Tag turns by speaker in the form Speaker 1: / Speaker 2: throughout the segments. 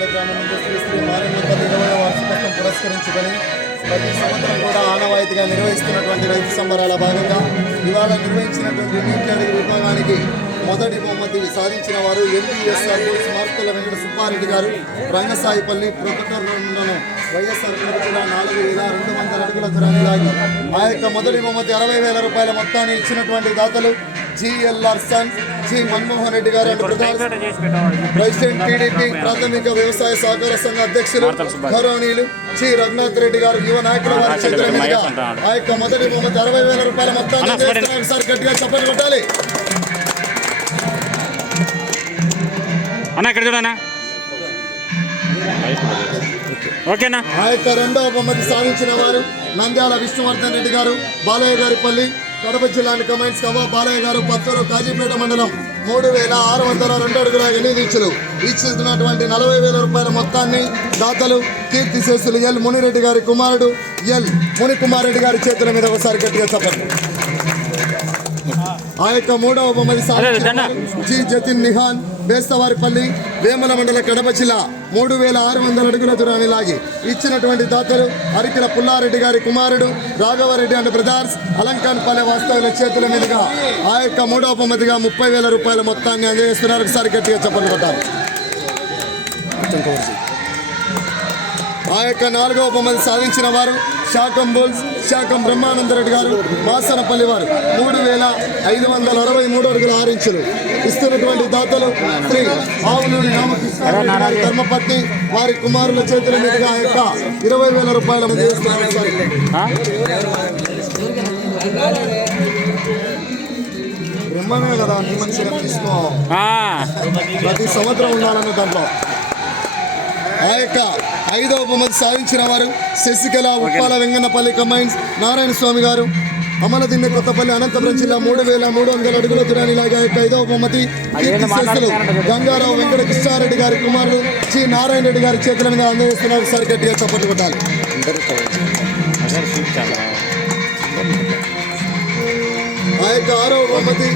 Speaker 1: పల్లె గ్రామం నుండి శ్రీ శ్రీ మారేమ్మ తల్లి ఇరవై వార్షికోత్సవం పురస్కరించుకొని ప్రతి సంవత్సరం కూడా ఆనవాయితీగా నిర్వహిస్తున్నటువంటి రైతు సంబరాల భాగంగా ఇవాళ నిర్వహించినటువంటి నీటి విభాగానికి మొదటి బహుమతి సాధించిన వారు ఎన్టీఎస్ఆర్ మార్తల వెంకట సుబ్బారెడ్డి గారు. రంగసాయిపల్లి ప్రొఫెసర్ రోడ్లను వైఎస్ఆర్ కడప నాలుగు వేల రెండు వందల అడుగుల దూరాన్ని లాగి ఆ యొక్క మొదటి బహుమతి అరవై వేల రూపాయల మొత్తాన్ని ఇచ్చినటువంటి దాతలు G L R son G Manmohan Reddy గారు ప్రెసిడెంట్ టీడీపీ ప్రాథమిక వ్యవసాయ సహకార సంఘ అధ్యక్షులు గౌరవనీయులు శ్రీ రఘునాథ్ రెడ్డి గారు యువ నాయకుల వారి చేతుల మీదుగా ఆ యొక్క మొదటి బహుమతి అరవై వేల రూపాయల మొత్తాన్ని. ఒకసారి గట్టిగా చప్పట్లు కొట్టాలి. అన్న ఇక్కడ చూడన్నా ఓకేనా ఆ యొక్క రెండవ బహుమతి సాధించిన వారు నంద్యాల విష్ణువర్ధన్ రెడ్డి గారు బాలయ్య గారి పల్లి కడప జిల్లాని కమాండ్స్ కవా బాలయ్య గారు పత్తూరు కాజీపేట మండలం మూడు వేల ఆరు వందల రెండు అడుగుల ఎనిమిది ఇచ్చులు ఇచ్చినటువంటి నలభై వేల రూపాయల మొత్తాన్ని దాతలు కీర్తి శేషులు ఎల్ మునిరెడ్డి గారి కుమారుడు ఎల్ ముని కుమార్ రెడ్డి గారి చేతుల మీద ఒకసారి గట్టిగా చెప్పండి. ఆ యొక్క మూడవ బొమ్మది జి జతిన్ నిహాన్ బేస్తవారిపల్లి వేమల మండల కడప జిల్లా మూడు వేల ఆరు వందల అడుగుల దూరాన్ని లాగి ఇచ్చినటువంటి దాతలు అరికిల పుల్లారెడ్డి గారి కుమారుడు రాఘవరెడ్డి అండ్ బ్రదర్స్ అలంకాన్ పల్లె వాస్తవుల చేతుల మీదుగా ఆ యొక్క మూడవ బొమ్మదిగా ముప్పై వేల రూపాయల మొత్తాన్ని అందజేస్తున్నారు. ఒకసారి గట్టిగా చెప్పండి కొట్టాలి ఆ యొక్క నాలుగవ బొమ్మను సాధించిన వారు శాకం బుల్స్ శాకం బ్రహ్మానందరెడ్డి గారు వాసనపల్లి వారు. మూడు వేల ఐదు వందల అరవై మూడు అడుగుల ఆరు ఇంచులు. ఇస్తున్నటువంటి దాతలు శ్రీ ఆవులూరి రామకృష్ణ గారి ధర్మపత్ని వారి కుమారుల చేతుల మీదుగా ఆ యొక్క ఇరవై వేల రూపాయల మంది. బ్రహ్మమే కదా మనిషిగా తీసుకో. ప్రతి సంవత్సరం ఉండాలన్న దాంట్లో. ఆ యొక్క ఐదవ బహుమతి సాధించిన వారు శశికళ ఉప్పాల వెంగన్నపల్లి కమైన్స్ నారాయణ స్వామి గారు. అమలదిన్నె కొత్తపల్లి అనంతపురం జిల్లా మూడు వేల మూడు వందల అడుగుల దూరాన్ని లాగా యొక్క ఐదవ బహుమతి గంగారావు వెంకట కృష్ణారెడ్డి గారి కుమారుడు శ్రీ నారాయణ రెడ్డి గారి చేతుల మీద అందజేస్తున్నారు సార్ గట్టిగా చప్పట్లు కొట్టాలి. ఆ యొక్క ఆరవ బహుమతి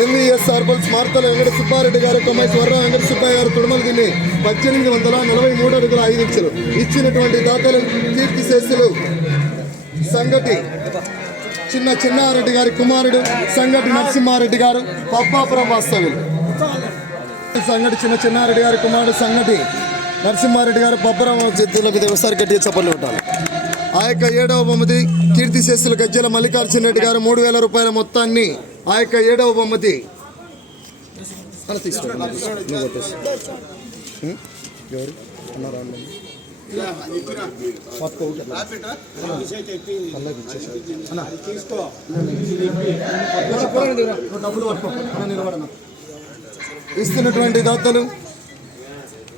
Speaker 1: ఎంవీఎస్ అర్బల్స్ మార్తల వెంకట సుబ్బారెడ్డి గారు కొమ్మాయి స్వర్ణ వెంకట సుబ్బయ్య గారు తుడుమల దీన్ని పద్దెనిమిది వందల నలభై మూడు అడుగుల ఐదు ఇంచులు. ఇచ్చినటువంటి దాతలు కీర్తి శేషులు సంగటి చిన్న చిన్నారెడ్డి గారి కుమారుడు సంగటి నరసింహారెడ్డి గారు పప్పాపురం వాస్తవులు సంగటి చిన్న చిన్నారెడ్డి గారి కుమారుడు సంగటి నరసింహారెడ్డి గారు పప్పరం చేతులకు దేవసారి గట్టి చప్పట్లు కొట్టాలి. ఆ యొక్క ఏడవ బొమ్మది కీర్తి శేషులు గజ్జల మల్లికార్జున రెడ్డి గారు మూడు వేల రూపాయల మొత్తాన్ని ఆ యొక్క ఏడవ బహుమతి. ఎవరు? ఇస్తున్నటువంటి దాతలు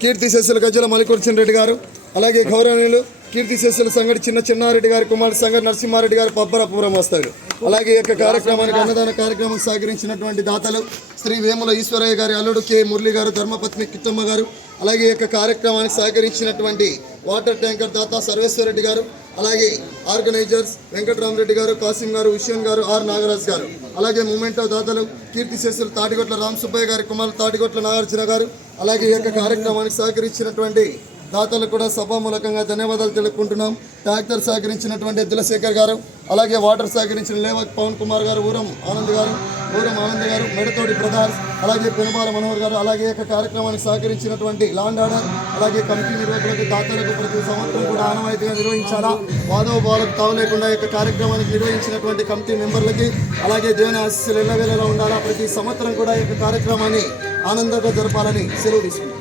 Speaker 1: కీర్తి శశుల గజ్జల మల్లికూర్చన్ రెడ్డి గారు అలాగే గౌరవనీయులు కీర్తి శేషుల సంగటి చిన్న చిన్నారెడ్డి గారి కుమారుడు సంగటి నరసింహారెడ్డి గారు పబ్బరపురం వస్తారు అలాగే ఈ యొక్క కార్యక్రమానికి అన్నదాన కార్యక్రమం సహకరించినటువంటి దాతలు శ్రీ వేముల ఈశ్వరయ్య గారి అల్లుడు కె. మురళి గారు ధర్మపత్ని కిట్టమ్మ గారు అలాగే ఈ యొక్క కార్యక్రమానికి సహకరించినటువంటి వాటర్ ట్యాంకర్ దాత సర్వేశ్వరరెడ్డి గారు అలాగే ఆర్గనైజర్స్ వెంకటరామరెడ్డి గారు కాసిం గారు హుషేన్ గారు ఆర్ నాగరాజ్ గారు అలాగే మూమెంటో దాతలు కీర్తిశేషులు తాటిగొట్ల రామ్ సుబ్బయ్య గారి కుమారులు తాటిగొట్ల నాగార్జున గారు అలాగే ఈ యొక్క కార్యక్రమానికి సహకరించినటువంటి దాతలకు కూడా సభామూలకంగా ధన్యవాదాలు తెలుపుకుంటున్నాం. ట్రాక్టర్ సహకరించినటువంటి ఎద్దుల గారు అలాగే వాటర్ సహకరించిన లేవక్ పవన్ కుమార్ గారు ఊరం ఆనంద్ గారు ఊరం ఆనంద్ గారు మెడతోటి ప్రధాన్ అలాగే పెనుబాల మనోహర్ గారు అలాగే యొక్క కార్యక్రమానికి సహకరించినటువంటి లాండ్ ఆర్డర్ అలాగే కమిటీ నిర్వాహకులకు దాతలకు ప్రతి సంవత్సరం కూడా ఆనవాయితీగా నిర్వహించాలా? వాదవ బాలకు తావు లేకుండా ఈ యొక్క కార్యక్రమానికి నిర్వహించినటువంటి కమిటీ మెంబర్లకి అలాగే దేవుని ఆశీస్సులు ఎల్లవేళలా ఉండాలా? ప్రతి సంవత్సరం కూడా ఈ యొక్క కార్యక్రమాన్ని ఆనందంగా జరపాలని సెలవు తీసుకుంటాం